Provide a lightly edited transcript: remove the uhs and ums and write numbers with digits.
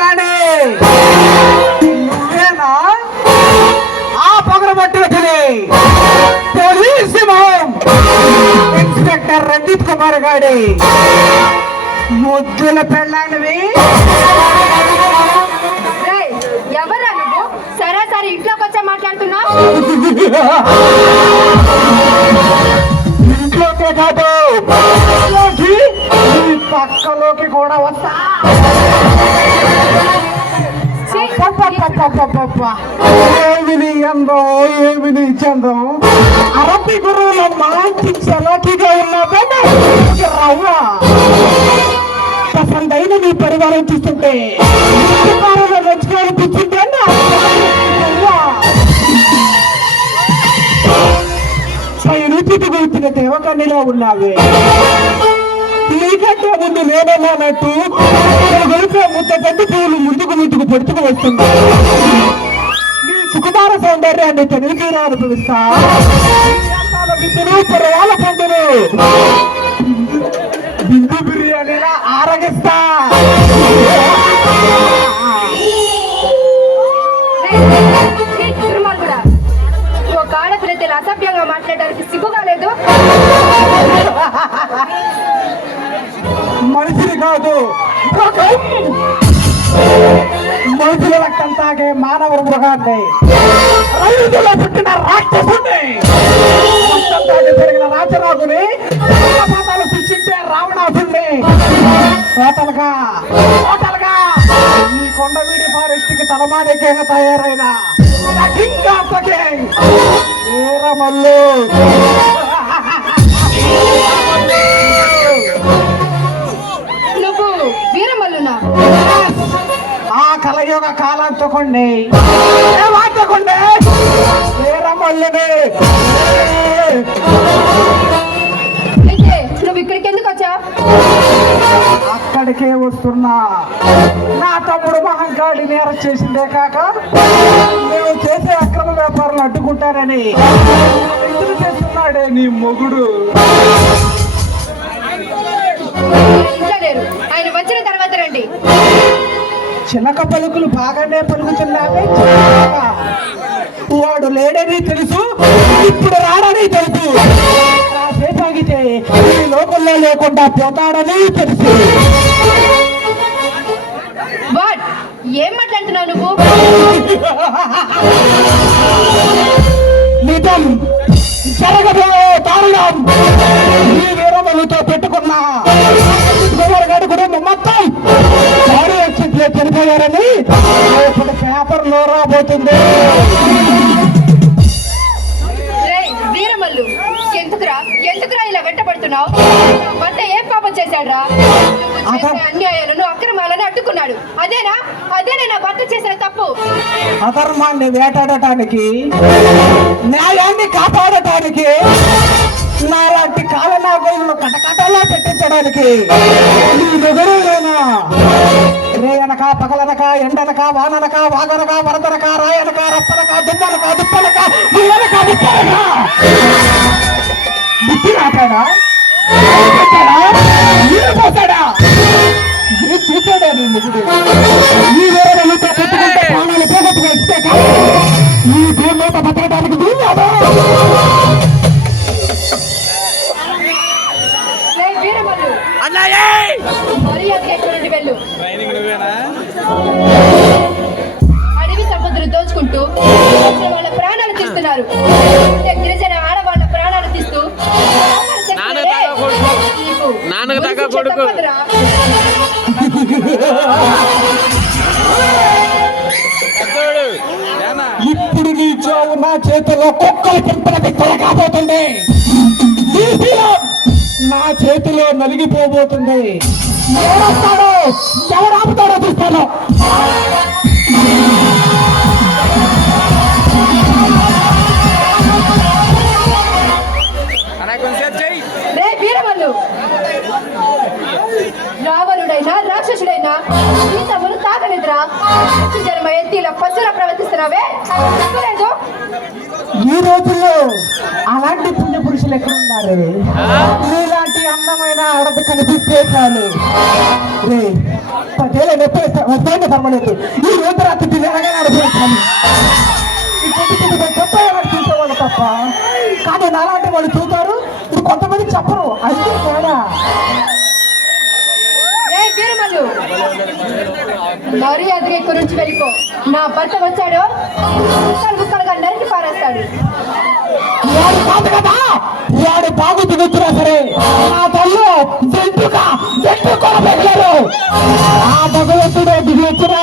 రాణి నువ్వేనా ఆ పొగరబట్టినది పోలీస్ సింహం ఇన్స్పెక్టర్ రంజిత్ కుమార్ గాడి ముద్దుల పెళ్ళానివి? ఎవరా నువ్వు? సరాసరి ఇంట్లోకి వచ్చా మాట్లాడుతున్నావు? ఇంట్లోకే కాదు పక్కలోకి కూడా వస్తా. ఏమి నీ అందం, ఏమి నీ చందం, అరబ్బి గురువుల మంచి చలాకీగా ఉన్నదే రవ్వ. పసందైన నీ పరివారం చూస్తుంటే మంచిగా అనిపించిందే పైనుచికి గురించిన దేవకన్నిలో ఉన్నావే. నీకంటే ముందు నేనన్నానట్టు గొలిపే ముద్ద గడ్డి పూలు ముందుకు పొడుచుకు వస్తుంది. నీ సుకుమార సౌందర్యాన్ని తెలివితీరా అనుభవిస్తా. పొరవాల పండును బిందు బిర్యానీలా ఆరగిస్తా. ఒక ఆడపిల్లతో అసభ్యంగా మాట్లాడడానికి సిగ్గుగా లేదు? మనిషిని కాదు మనుషుల రక్తం తాగే మానవ మృగాన్ని, రైతులో పుట్టిన రాక్షసుని, రక్తం తాగి పెరిగిన రాజరాజుని, సృష్టించే రావణాసుని టోటల్గా ఈ కొండవీడి ఫారెస్ట్ కి తలమానికేగా తయారైన king of the king Veeramallu. నువ్వు వీరమల్లునా? ఆ కలయుగ కాలంతోకండి వీరమల్లుని. అయితే నువ్వు ఇక్కడికి ఎందుకు వచ్చావు? అక్కడికే వస్తున్నా. నా తమ్ముడు మహంకాళిని అరెస్ట్ చేసిందే కాక మేము చేసే అక్రమ వ్యాపారాలు అడ్డుకుంటారని ఎదురు చేస్తున్నాడే నీ మొగుడు. ఆయన వచ్చిన తర్వాత రండి. చిలక పలుకులు బాగానే పలుకుతున్నావే. వాడు లేడని తెలుసు, ఇప్పుడు రాడని తెలుసు, కాసేపాగితే ఈ లోకల్లో లేకుండా పోతాడని తెలుసు. వాట్ ఏం మాట్లాడుతున్నావు నువ్వు? నిజం జరగదు దారుణం. ఈ వీరమల్లుతో పెట్టుకున్న గడు కుటుంబం మొత్తం భారీ యాక్సిడెంట్లో చనిపోయారని ఇప్పుడు పేపర్లో రాబోతుంది. వీరమల్లు ఎందుకురా ఇలా వెంటబడుతున్నావు? భర్త ఏం పాపం చేశాడ్రా? అన్యాయాలను అక్రమాలను అడ్డుకున్నాడు. అదేనా నా భర్త చేసిన తప్పు? అధర్మాన్ని వేటాడటానికి, న్యాయాన్ని కాపాడటానికి, నాలాంటి కాలనాగోళ్ళు కటకటలా పెట్టించడానికి నీ దగ్గరేనా? రేయనక పగలనక ఎండనక వాననక వాగనక వరదనక రాయనక రప్పనక దుమ్మనక దుప్పనక బుద్ధి రాపాడా పోతాడా? చూసాడా నీ ముగ్గుడు? ఈ వేరలతో పెట్టుకుంటే ప్రాణాలు పోగొట్టుకు వస్తే ఈ దేవుత బతకడానికి వీల్లేదా? అడవి సంపదలు దోచుకుంటూ వాళ్ళ ప్రాణాలు తీస్తున్నారు. గిరిజన ఆడవాళ్ళ ప్రాణాలు తీస్తూ ఇప్పుడు నీ చావు నా చేతిలో కుక్కలు పెంపలకి కాబోతుంది. నా చేతిలో నలిగిపోబోతుంది. ఎవరు ఆపుతాడో చూస్తాను. వీరమల్లు రావణుడైనా రాక్షసుడైనా ఈ తమ్మును తాగనిద్రా? జన్మ ఎత్తిలా పశువులా ప్రవర్తిస్తున్నావే? ఈ రోజుల్లో అలాంటి పుణ్య పురుషులు ఎక్కడున్నారు? నీలాంటి అందమైన ఆడది కనిపిస్తే చాలు రే 10 ఏళ్ళు వస్తే పర్వాలేదు. ఈ రోజు రాత్రి పిల్లలగా నడిపించాలి. తప్ప ఎవరు చూసేవాళ్ళు తప్ప, కానీ నాలాంటి వాళ్ళు చూస్తారు. ఇప్పుడు కొంతమంది చెప్పరు, అయితే తేడా. మరీ అదిగా ఇక్కడ నుంచి వెళ్ళిపో. నా భర్త వచ్చాడు, ముక్కలుగా నరికి పారేస్తాడు. వాడు కాదు కదా, వాడు బాగు దిగుతున్నా సరే నా తల్లు వెంట్రుక వెంట్రుక